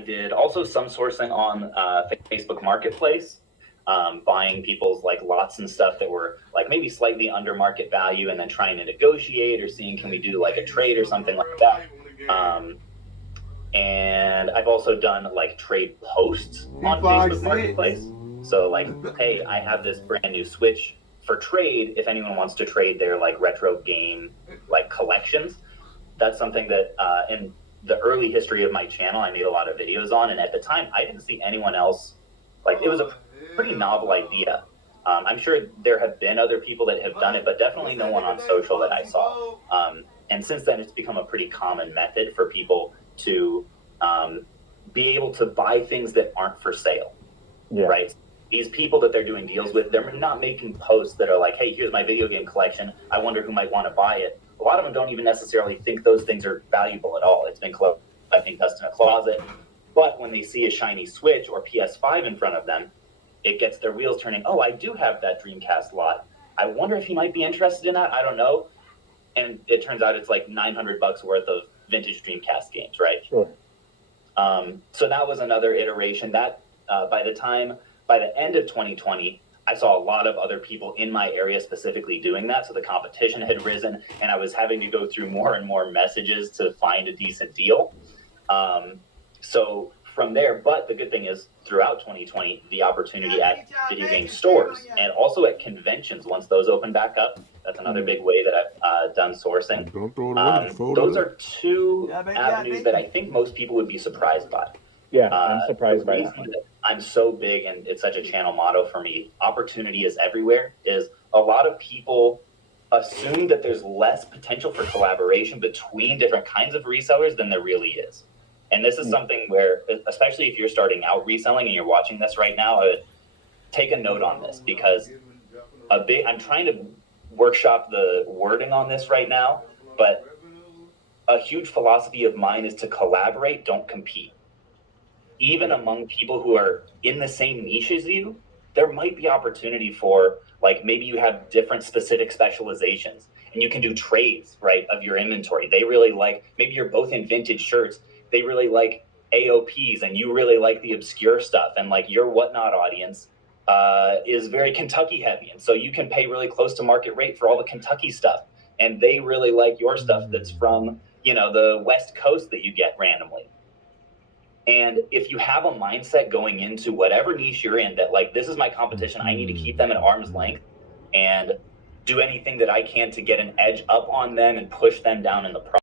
did also some sourcing on Facebook Marketplace, buying people's like lots and stuff that were like maybe slightly under market value, and then trying to negotiate or seeing can we do like a trade or something like that. And I've also done like trade posts on Facebook Marketplace. So like, hey, I have this brand new Switch for trade. If anyone wants to trade their like retro game like collections, that's something that in the early history of my channel, I made a lot of videos on. And at the time, I didn't see anyone else. Like, it was a pretty novel idea. I'm sure there have been other people that have done it, but definitely no one on social that I saw. And since then, it's become a pretty common method for people to be able to buy things that aren't for sale, right? These people that they're doing deals with, they're not making posts that are like, hey, here's my video game collection. I wonder who might want to buy it. A lot of them don't even necessarily think those things are valuable at all. It's been collecting dust in a closet. But when they see a shiny Switch or PS5 in front of them, it gets their wheels turning. Oh, I do have that Dreamcast lot. I wonder if he might be interested in that. I don't know. And it turns out it's like $900 worth of vintage Dreamcast games, right? Sure. So that was another iteration. That by the end of 2020, I saw a lot of other people in my area specifically doing that. So the competition had risen, and I was having to go through more and more messages to find a decent deal. So from there, but the good thing is throughout 2020, the opportunity at video game stores and also at conventions, once those open back up, that's another big way that I've done sourcing. Those are two avenues that I think most people would be surprised by. Yeah, I'm surprised by that. I'm so big, and it's such a channel motto for me. Opportunity is everywhere. Is a lot of people assume that there's less potential for collaboration between different kinds of resellers than there really is. And this is something where, especially if you're starting out reselling and you're watching this right now, I would take a note on this, because I'm trying to workshop the wording on this right now, but a huge philosophy of mine is to collaborate, don't compete. Even among people who are in the same niche as you, there might be opportunity for, like, maybe you have different specific specializations and you can do trades, right, of your inventory. They really like, maybe you're both in vintage shirts. They really like AOPs and you really like the obscure stuff. And like your Whatnot audience is very Kentucky heavy. And so you can pay really close to market rate for all the Kentucky stuff. And they really like your stuff that's from, the West Coast that you get randomly. And if you have a mindset going into whatever niche you're in that, like, this is my competition, I need to keep them at arm's length and do anything that I can to get an edge up on them and push them down in the process.